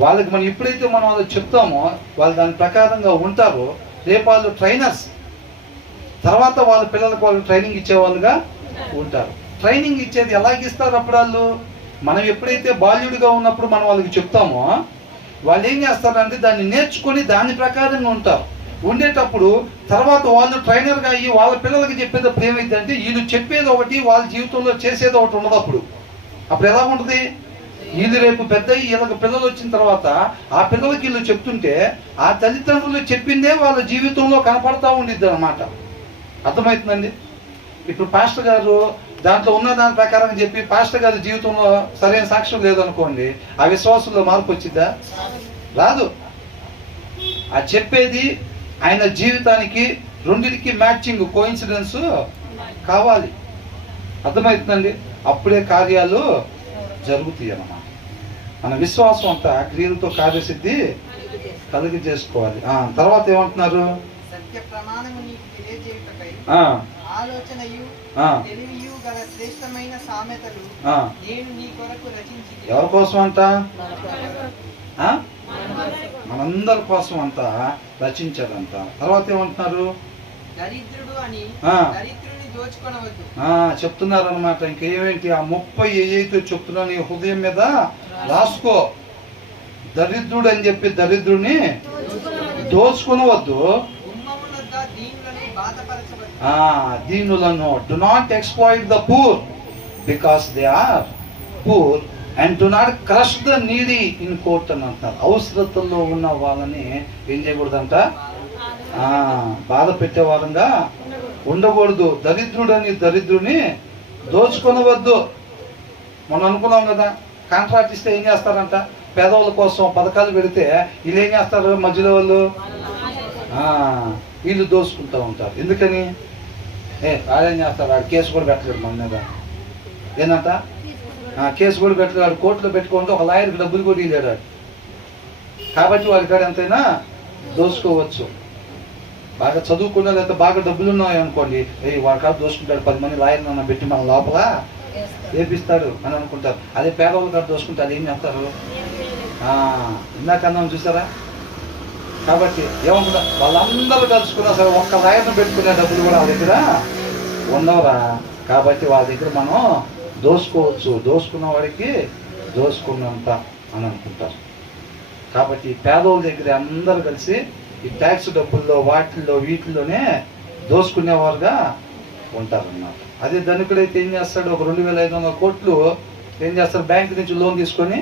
వాళ్ళకి మనం ఎప్పుడైతే మనం వాళ్ళకి చెప్తామో వాళ్ళు దాని ప్రకారంగా ఉంటారో రేపు వాళ్ళు ట్రైనర్స్, తర్వాత వాళ్ళ పిల్లలకు వాళ్ళు ట్రైనింగ్ ఇచ్చేవాళ్ళుగా ఉంటారు. ట్రైనింగ్ ఇచ్చేది ఎలాగిస్తారు అప్పుడు వాళ్ళు? మనం ఎప్పుడైతే బాల్యుడిగా ఉన్నప్పుడు మనం వాళ్ళకి చెప్తామో వాళ్ళు ఏం చేస్తారంటే దాన్ని నేర్చుకొని దాని ప్రకారంగా ఉంటారు. ఉండేటప్పుడు తర్వాత వాళ్ళు ట్రైనర్గా అయ్యి వాళ్ళ పిల్లలకి చెప్పేటప్పుడు ఏమైందంటే వీళ్ళు చెప్పేది ఒకటి వాళ్ళ జీవితంలో చేసేది ఒకటి ఉండదు. అప్పుడు ఎలా ఉంటుంది? వీళ్ళు రేపు పెద్ద వీళ్ళకి పిల్లలు వచ్చిన తర్వాత ఆ పిల్లలకి వీళ్ళు చెప్తుంటే ఆ తల్లిదండ్రులు చెప్పిందే వాళ్ళ జీవితంలో కనపడతా ఉండిద్ది అన్నమాట. అర్థమవుతుందండి? ఇప్పుడు పాస్టర్ గారు దాంట్లో ఉన్న దాని ప్రకారం చెప్పి పాస్టర్ గారి జీవితంలో సరైన సాక్ష్యం లేదనుకోండి, ఆ విశ్వాసంలో మార్పు వచ్చిద్దా? రాదు. ఆ చెప్పేది ఆయన జీవితానికి రెండింటికి మ్యాచింగ్, కోయిన్సిడెన్స్ కావాలి. అర్థమవుతుందండి? అప్పుడే కార్యాలు జరుగుతాయి అన్నమాట. మన విశ్వాసం అంతా క్రియలతో కార్యసిద్ధి కలిగి చేసుకోవాలి. తర్వాత ఏమంటున్నారు? సత్య ప్రమాణము నీకు తెలియజేయుటకై ఆలోచనయు తెలివియు గల శ్రేష్టమైన సామెతలు నేను నీ కొరకు రచించి. ఎవరి కోసం అంట? మనందరి కోసం అంతా రచించారంట. తర్వాత ఏమంటున్నారు? దరిద్రుడు అని దరిద్రుని దోచుకొనవద్దు చెప్తున్నారు అనమాట. ఇంకేమేంటి? ఆ 30 ఏదైతే చెప్తున్నా నీ హృదయం మీద రాసుకో. దరిద్రుడు అని చెప్పి దరిద్రుని దోచుకొనవద్దు. దీనులను do not exploit the poor because they are poor and do not crush the needy in court అని అంటారు. అవసరతల్లో ఉన్న వాళ్ళని ఏం చేయకూడదంట? బాధ పెట్టే వారంగా ఉండకూడదు. దరిద్రుడని దరిద్రుని దోచుకొనవద్దు. మనం అనుకున్నాం కదా, కాంట్రాక్ట్ ఇస్తే ఏం చేస్తారంట? పేదవాళ్ళ కోసం పథకాలు పెడితే వీళ్ళు ఏం చేస్తారు? మధ్యలో వాళ్ళు వీళ్ళు దోచుకుంటూ ఉంటారు. ఎందుకని? వాడేం చేస్తారు? వాడు కేసు కూడా పెట్టలేడు మన మీద. ఏంటంట? కేసు కూడా పెట్టలేడు. వాడు కోర్టులో పెట్టుకుంటే ఒక లాయర్కి డబ్బులు కూడా ఇవ్వలేడు. కాబట్టి వాడి కాడ ఎంతైనా దోచుకోవచ్చు. బాగా చదువుకున్నా లేకపోతే బాగా డబ్బులు ఉన్నాయి అనుకోండి, వాడి కాడ దోచుకుంటాడు, 10 మంది లాయర్ నన్ను పెట్టి మన లోపల వేపిస్తాడు అని అనుకుంటారు. అదే పేదవాళ్ళ కాడ దోచుకుంటారు, ఏం చేస్తారు? ఇందాక అన్నాం చూసారా? కాబట్టి ఏమనుకుంటా, వాళ్ళందరూ కలుసుకున్నా సరే ఒక్క లాయర్ను పెట్టుకునే డబ్బులు కూడా వాళ్ళ దగ్గర ఉండవురా. కాబట్టి వాళ్ళ దగ్గర మనం దోసుకోవచ్చు. దోసుకున్న వాడికి దోసుకున్నంత అని అనుకుంటారు. కాబట్టి పేదవాళ్ళ దగ్గర అందరూ కలిసి ఈ ట్యాక్స్ డబ్బుల్లో వాటిల్లో వీటిల్లోనే దోసుకునేవారుగా ఉంటారన్నమాట. అదే ధనికుడైతే ఏం చేస్తాడు? ఒక 2500 కోట్లు ఏం చేస్తారు? బ్యాంక్ నుంచి లోన్ తీసుకొని